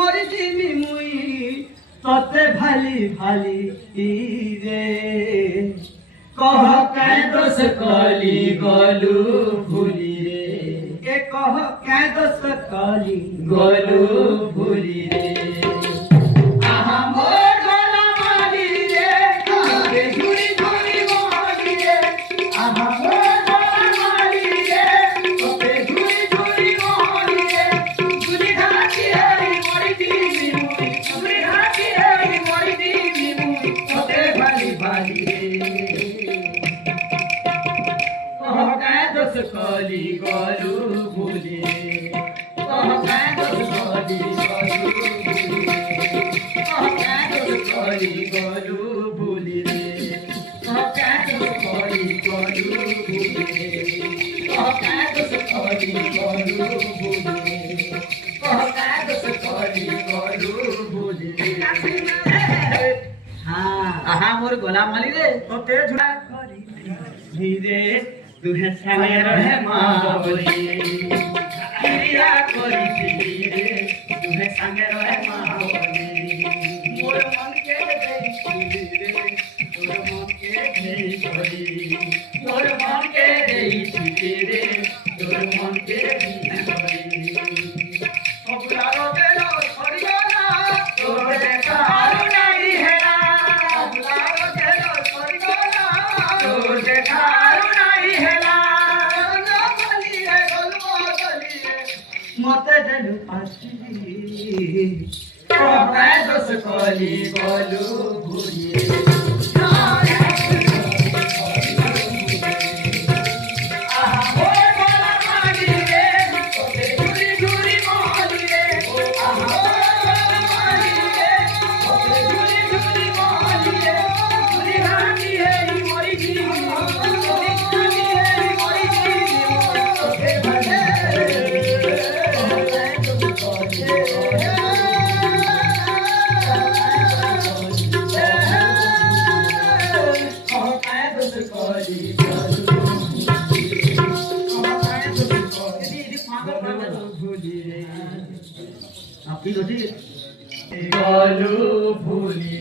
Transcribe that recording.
মরি দিমি মুই ততে ভালি ভালি রে কহ কে দোষ কলি গলু ভুলি রে এ কহ কে দোষ কলি গলু ভুলি রে আহা মোর গলা মালি রে আগে ঝুড়ি ঝুড়ি মরি রে আহা মোর গলা মালি রে ওকে ঝুড়ি ঝুড়ি মরি রে ঝুড়ি ঢাকি এই মরি দিবি মুই ঝুড়ি ঢাকি এই মরি দিবি মুই ওকে ভালি ভালি রে কলি গলু ভুলি কলি গলু ভুলি রে কলি গলু ভুলি কলি গলু ভুলি আহা মোর গোলাম মালি রে তোতে ঝুড়া করি ধীরে তুহে সামনে রহে মা বলি ক্রিয়া করিছিলি রে তুহে সামনে রহে মা বলি মোর মনকে দেইছিলি রে তোর মনকে দেইছিলি তোর মনকে দেইছিলি রে তোর মনকে দেইছিলি অবলারো বেলো ছড়িও না তোর দেখা আর নাই হেলা অবলারো বেলো ছড়িও না তোর দেখা মতে দেলু পাছি কহে দোষ কলি গলু ভুলি গলু ভুলি